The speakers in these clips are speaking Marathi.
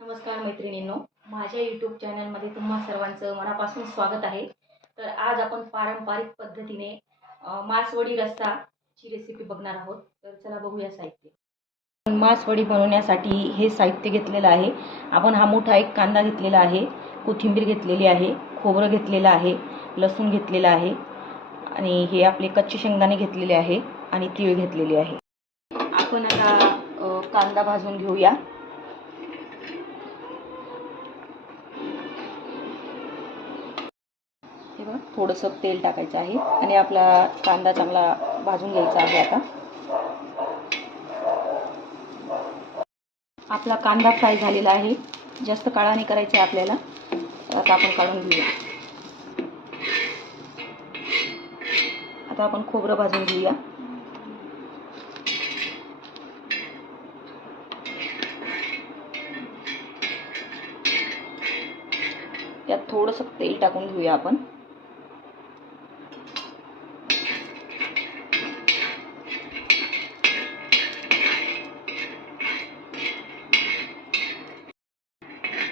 नमस्कार मैत्रिणींनो माझ्या यूट्यूब चॅनलमध्ये तुम्हा सर्वांचं मनापासून स्वागत आहे. तर आज आपण पारंपरिक पद्धतीने मासवडी रस्साची रेसिपी बघणार आहोत. तर चला बघूया साहित्य. मासवडी बनवण्यासाठी हे साहित्य घेतलेलं आहे. आपण हा मोठा एक कांदा घेतलेला आहे कोथिंबीर घेतलेली आहे खोबरं घेतलेलं आहे लसूण घेतलेलं आहे आणि हे आपले कच्चे शेंगदाणे घेतलेले आहे आणि तीळ घेतलेले आहे. आपण आता कांदा भाजून घेऊया. थोडंसं तेल टाकायचं आहे आणि आपला कांदा चांगला भाजून घ्यायचा आहे आता. आपला कांदा फ्राय झालेला आहे. जास्त काळाने करायचं करायचा आहे आपल्याला. आता आपण काढून घेऊया. आता आपण खोबरं भाजून घेऊया. यात थोडंसं तेल टाकून घेऊया आपण.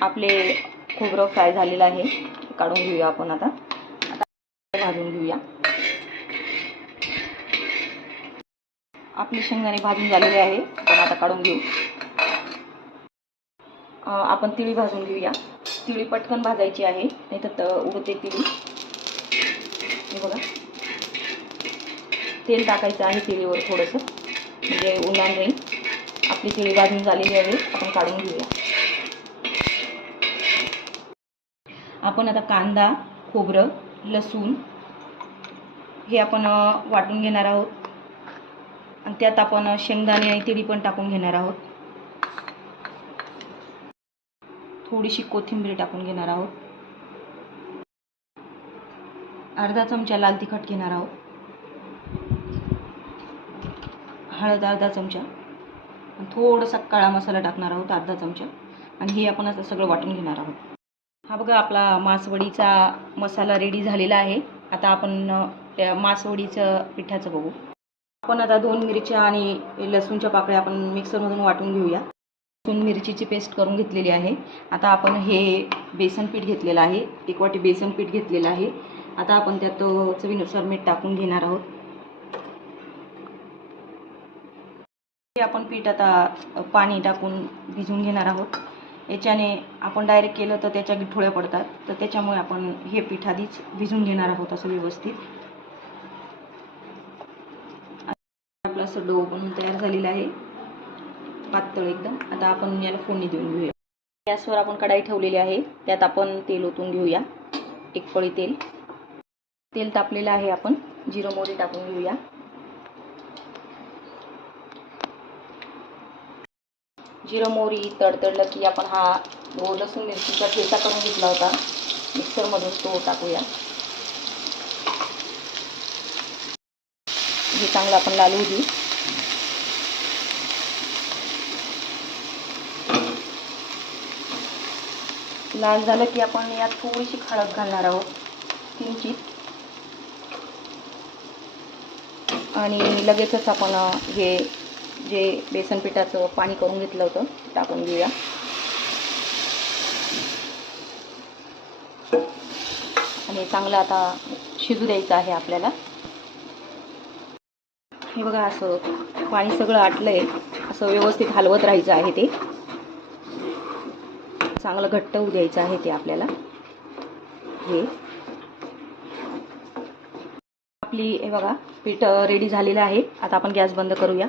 आपले खोबरं फ्राय झालेलं आहे. काढून घेऊया आपण आता. आता भाजून घेऊया. आपले शेंगदाणे भाजून झालेले आहे. आपण आता काढून घेऊ. आपण तिळी भाजून घेऊया. तिळी पटकन भाजायची आहे. नाही तर उडते तिळी. हे बघा. तेल टाकायचं आहे तिळीवर थोडंसं. म्हणजे उन्हाळ नाही आपली तिळी भाजून झालेली आहे. आपण काढून घेऊया. आपण आता कांदा खोबरं लसूण हे आपण वाटून घेणार आहोत. आणि त्यात आपण शेंगदाणे आणि तिळी पण टाकून घेणार आहोत. थोडीशी कोथिंबीर टाकून घेणार आहोत. अर्धा चमचा लाल तिखट घेणार आहोत. हळद अर्धा चमचा. आणि थोडासा काळा मसाला टाकणार आहोत अर्धा चमचा. आणि हे आपण असं सगळं वाटून घेणार आहोत. हा बघा आपला मासवडीचा मसाला रेडी झालेला आहे. आता आपण त्या मासवडीचं पिठाचं बघू. आपण आता दोन मिरच्या आणि लसूणच्या पाकळ्या आपण मिक्सरमधून वाटून घेऊया. लसूण मिरचीची पेस्ट करून घेतलेली आहे. आता आपण हे बेसन पीठ घेतलेलं आहे. एक वाटी बेसन पीठ घेतलेलं आहे. आता आपण त्यात चवीनुसार मीठ टाकून घेणार आहोत. हे आपण पीठ आता पाणी टाकून भिजवून घेणार आहोत. याच्याने आपण डायरेक्ट केलं तर त्याच्या ठोळ्या पडतात. तर त्याच्यामुळे आपण हे पीठ आधीच भिजून घेणार आहोत असं व्यवस्थित. आपला असं डो बनून तयार झालेला आहे. पातळ एकदम. आता आपण याला फोडणी देऊन घेऊया. गॅसवर आपण कढाई ठेवलेली आहे. त्यात आपण तेल ओतून घेऊया. एक पळी तेल. तेल तापलेलं आहे आपण. जिरं मोहरी टाकून घेऊया. जिरं मोहरी तडतडलं की आपण हा जो लसूण मिरचीचा ठेचा करून घेतला होता मिक्सरमधून तो टाकूया. हे चांगलं आपण लालू देऊ. लाल झालं की आपण यात थोडीशी हळद घालणार आहोत किंचित. आणि लगेचच आपण हे जे बेसन पिठाचं पाणी करून घेतलं होतं टाकून घेऊया. आणि चांगलं आता शिजू द्यायचं आहे आपल्याला. हे बघा असं पाणी सगळं आटलंय. असं व्यवस्थित हलवत राहायचं आहे ते. चांगलं घट्ट होऊ द्यायचं आहे ते आपल्याला. हे. आपली हे बघा पीठ रेडी झालेलं आहे. आता आपण गॅस बंद करूया.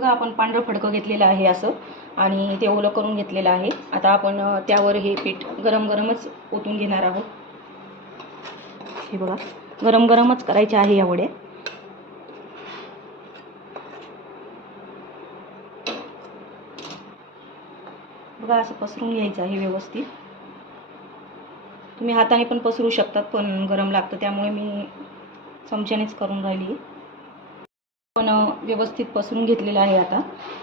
बघा आपण पांढरं फडकं घेतलेलं आहे असं. आणि ते ओलं करून घेतलेलं आहे. आता आपण त्यावर हे पीठ गरम गरमच ओतून घेणार आहोत. हे बघा गरम गरमच करायचे आहे या वड्या. बघा असं पसरून घ्यायचं आहे व्यवस्थित. तुम्ही हाताने पण पसरू शकतात पण गरम लागतं. त्यामुळे मी चमच्यानेच करून राहिली. पण व्यवस्थित पसरून घेतलेला आहे आता.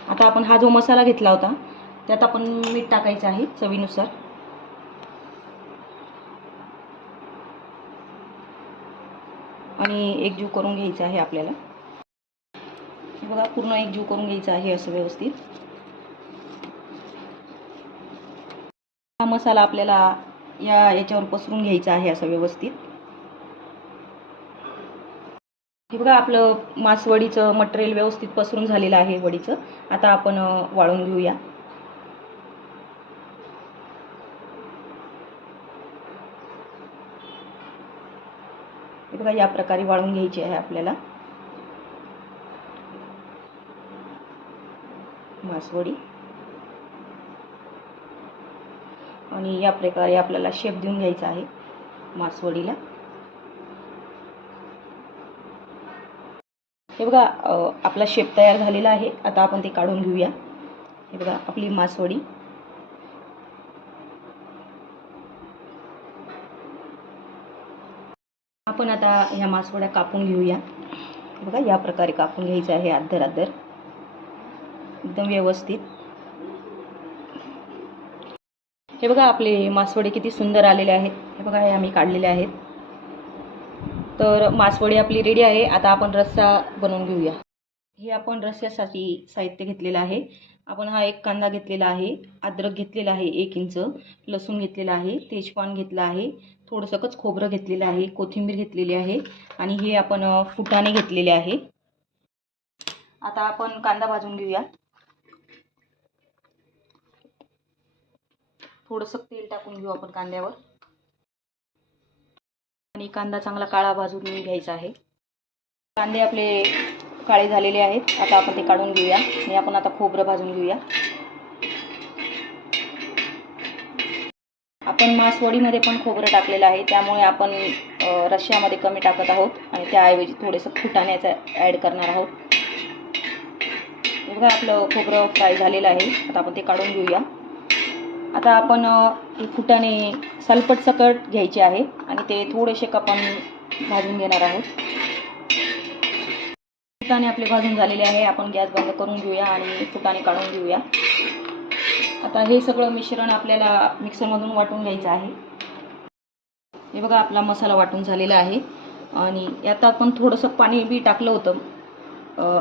आता आपण हा जो मसाला घेतला होता त्यात आपण मीठ टाकायचं आहे चवीनुसार. आणि एकजीव करून घ्यायचा आहे आपल्याला. बघा पूर्ण एकजीव करून घ्यायचं आहे असं व्यवस्थित. हा मसाला आपल्याला या याच्यावर पसरून घ्यायचा आहे असं व्यवस्थित. हे बघा आपलं मासवडीचं मटेरियल व्यवस्थित पसरून झालेलं आहे वडीचं. आता आपण वाळून घेऊया. हे बघा या प्रकारे वाळून घ्यायची आहे आपल्याला. मासवडी. आणि या प्रकारे आपल्याला शेप देऊन घ्यायचा आहे मासवडीला. हे बघा आपला शेप तयार झालेला आहे. आता आपण ते काढून घेऊया. हे बघा आपली मासवडी. आपण आता ह्या मासवड्या कापून घेऊया. बघा या प्रकारे कापून घ्यायचं आहे आदर आदर. एकदम व्यवस्थित. हे बघा आपले मासवडे किती सुंदर आलेले आहेत. हे बघा हे आम्ही काढलेले आहेत. तर मासवडी आपली रेडी आहे. आता आपण रस्सा बनवून घेऊया. हे आपण रस्स्यासाठी साहित्य घेतलेलं आहे. आपण हा एक कांदा घेतलेला आहे. अद्रक घेतलेला आहे एक इंच. लसूण घेतलेला आहे. तेजपान घेतलं आहे. थोडंसंच खोबरं घेतलेलं आहे. कोथिंबीर घेतलेली आहे. आणि हे आपण फुटाने फुटाणे घेतलेले आहे. आता आपण कांदा भाजून घेऊया. थोडंसं तेल टाकून घेऊ आपण कांद्यावर. आणि कांदा चांगला काळा भाजून घ्यायचा आहे. कांदे आपले काळे झालेले आहेत. आता आपण ते काढून घेऊया. आणि आपण आता खोबरं भाजून घेऊया. आपण मासवडीमध्ये पण खोबरं टाकलेलं आहे. त्यामुळे आपण रशियामध्ये रश्श्यामध्ये कमी टाकत आहोत. आणि त्याऐवजी थोडंसं फुटाण्याचं ॲड करणार आहोत. बघा आपलं खोबरं फ्राय झालेलं आहे. आता आपण ते काढून घेऊया. आता आपण फुटाने सलपट सकट घ्यायचे आहे आणि ते थोडेसे आपण भाजून घेणार आहोत. फुटाने आपले भाजून झालेले आहे. आपण गॅस बंद करून घेऊया आणि फुटाने काढून घेऊया. आता हे सगळं मिश्रण आपल्याला मिक्सरमधून वाटून घ्यायचं आहे. हे बघा आपला मसाला वाटून झालेला आहे. आणि यात आपण थोडंसं पाणी बी टाकलं होतं.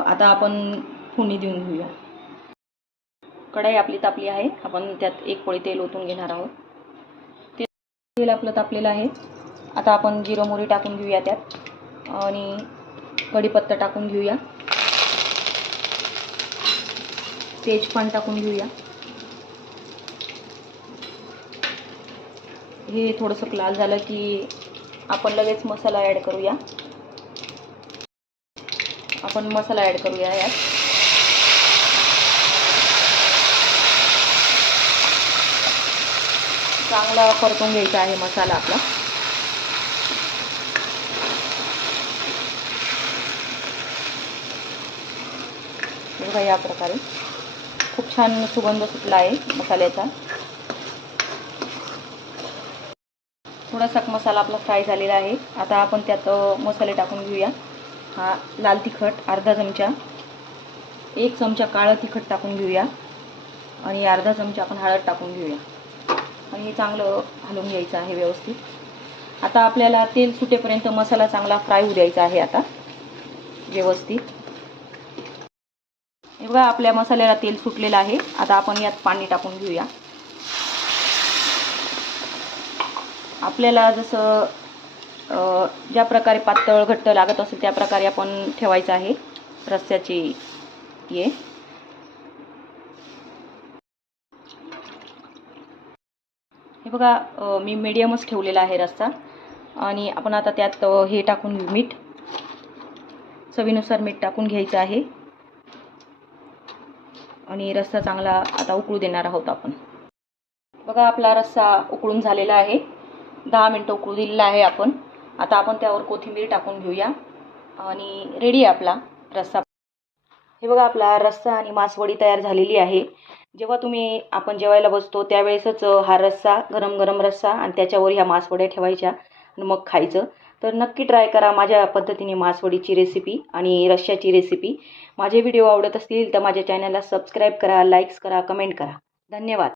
आता आपण फोडणी देऊन घेऊया. कढाई आपली तापली आहे. आपण त्यात एक पोळी तेल ओतून घेणार आहोत. ते- तेल आपलं तापलेलं आहे. आता आपण जिरं मोरी टाकून घेऊया त्यात. आणि कढीपत्ता टाकून घेऊया. तेजपान टाकून घेऊया. हे थोडंसं लाल झालं की आपण लगेच मसाला ॲड करूया. आपण मसाला ॲड करूया यात. चांगला परतून घ्यायचा आहे मसाला आपला. बघा या प्रकारे. खूप छान सुगंध सुटला आहे मसाल्याचा. थोडासा मसाला आपला फ्राय झालेला आहे. आता आपण त्यात मसाले टाकून घेऊया. हा लाल तिखट अर्धा चमचा. एक चमचा काळं तिखट टाकून घेऊया. आणि अर्धा चमचा आपण हळद टाकून घेऊया. आणि हे चांगलं हलवून घ्यायचं आहे व्यवस्थित. आता आपल्याला तेल सुटेपर्यंत मसाला चांगला फ्राय होऊ द्यायचा आहे आता. व्यवस्थित. हे बघा आपल्या मसाल्याला तेल सुटलेलं आहे. आता आपण यात पाणी टाकून घेऊया. आपल्याला जसं ज्या प्रकारे पातळ घट्ट लागत असेल त्या प्रकारे आपण ठेवायचं आहे रस्त्याची ये. हे बघा मी मीडियमच ठेवलेला आहे रस्सा आणि आपण आता त्यात हे टाकून घेऊ मीठ. चवीनुसार मीठ टाकून घ्यायचं आहे. आणि रस्सा चांगला आता उकळू देणार आहोत आपण. बघा आपला रस्सा उकळून झालेला आहे. दहा मिनटं उकळू दिलेला आहे आपण. आता आपण त्यावर कोथिंबीर टाकून घेऊया. आणि रेडी आहे आपला रस्सा हे बघा आपला रस्सा आणि मासवडी तयार झालेली आहे. जेव्हा तुम्ही आपण जेवायला बसतो त्यावेळेसच हा रस्सा गरम गरम रस्सा आणि त्याच्यावर ह्या मासवड्या ठेवायच्या आणि मग खायचं. तर नक्की ट्राय करा माझ्या पद्धतीने मासवडीची रेसिपी आणि रश्श्याची रेसिपी माझे व्हिडिओ आवडत असतील तर माझ्या चॅनलला सबस्क्राईब करा लाईक्स करा कमेंट करा. धन्यवाद.